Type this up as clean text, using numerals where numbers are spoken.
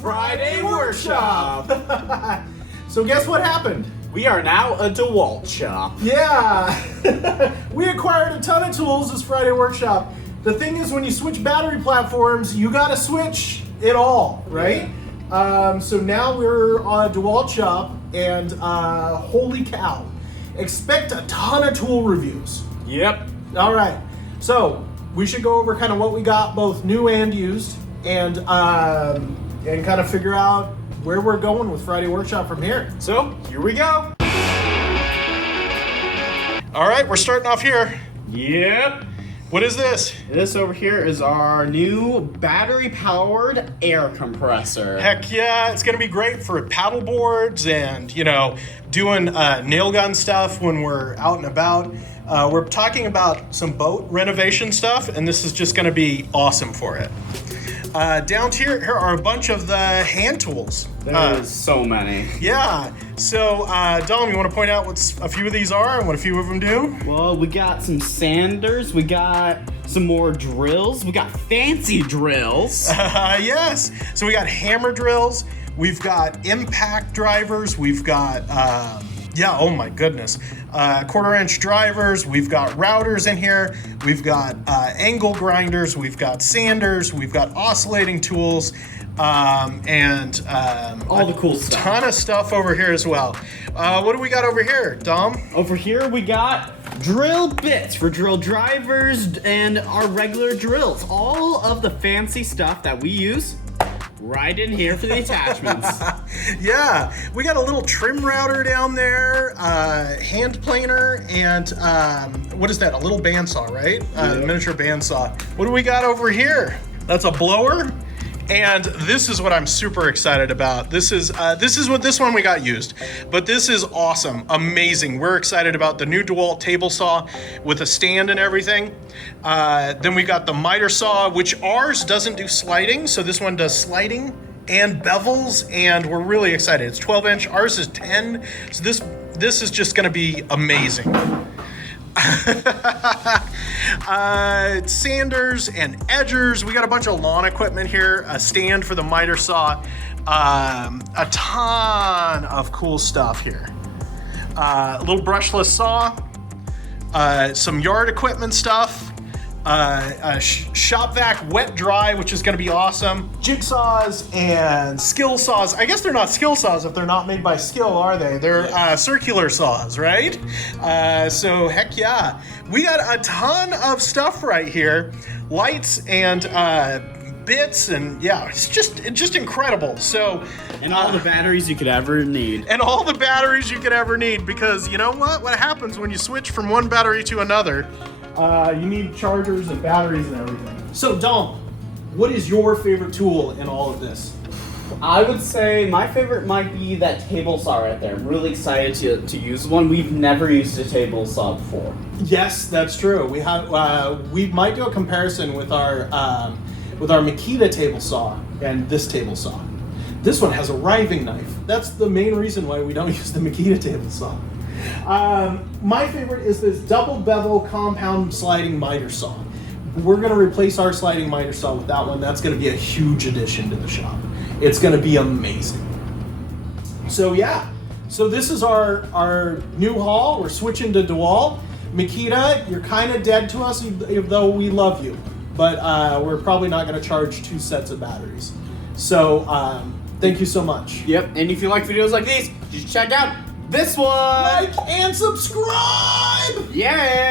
Friday workshop. So guess what happened? We are now a DeWalt shop. Yeah. We acquired a ton of tools this Friday workshop. The thing is, when you switch battery platforms, you gotta switch it all, right? So now we're on a DeWalt shop, and holy cow, expect a ton of tool reviews. Yep. All right, so we should go over kind of what we got, both new and used, and kind of figure out where we're going with Friday Workshop from here. So here we go. All right, we're starting off here. Yep. What is this? This over here is our new battery-powered air compressor. Heck yeah, it's gonna be great for paddle boards and, you know, doing nail gun stuff when we're out and about. We're talking about some boat renovation stuff, and this is just gonna be awesome for it. Down here are a bunch of the hand tools. There's so many. Yeah, so Dom, you wanna point out what a few of these are and what a few of them do? Well, we got some sanders, we got some more drills, we got fancy drills. Yes, so we got hammer drills, we've got impact drivers, we've got, oh my goodness, 1/4-inch drivers, we've got routers in here, we've got angle grinders, we've got sanders, we've got oscillating tools, and all the cool stuff. Ton of stuff over here as well. What do we got over here, Dom? Over here we got drill bits for drill drivers and our regular drills. All of the fancy stuff that we use right in here for the attachments. Yeah, we got a little trim router down there, hand planer, and what is that? A little bandsaw, right? Yeah. Miniature bandsaw. What do we got over here? That's a blower. And this is what I'm super excited about. This is what this one we got used, but this is awesome, amazing. We're excited about the new DeWalt Table Saw with a stand and everything. Then we got the miter saw, which ours doesn't do sliding, so this one does sliding and bevels, and we're really excited. It's 12-inch, ours is 10, so this is just gonna be amazing. Sanders and edgers. We got a bunch of lawn equipment here, a stand for the miter saw, a ton of cool stuff here. A little brushless saw, some yard equipment stuff, shop vac wet dry, which is going to be awesome. Jigsaws and skill saws. I guess they're not skill saws if they're not made by skill, are they? They're circular saws, right? So heck yeah. We got a ton of stuff right here. Lights and bits, and yeah, it's just incredible. So, and all the batteries you could ever need. And all the batteries you could ever need, because you know what? What happens when you switch from one battery to another? You need chargers and batteries and everything. So, Dom, what is your favorite tool in all of this? I would say my favorite might be that table saw right there. I'm really excited to use one. We've never used a table saw before. Yes, that's true. We have. We might do a comparison with our Makita table saw and this table saw. This one has a riving knife. That's the main reason why we don't use the Makita table saw. My favorite is this double bevel compound sliding miter saw. We're going to replace our sliding miter saw with that one. That's going to be a huge addition to the shop. It's going to be amazing. So yeah, so this is our new haul. We're switching to DeWalt. Makita, you're kind of dead to us, even though we love you, but we're probably not going to charge 2 sets of batteries. So thank you so much. Yep, and if you like videos like these, you should check out this one. Like and subscribe! Yeah!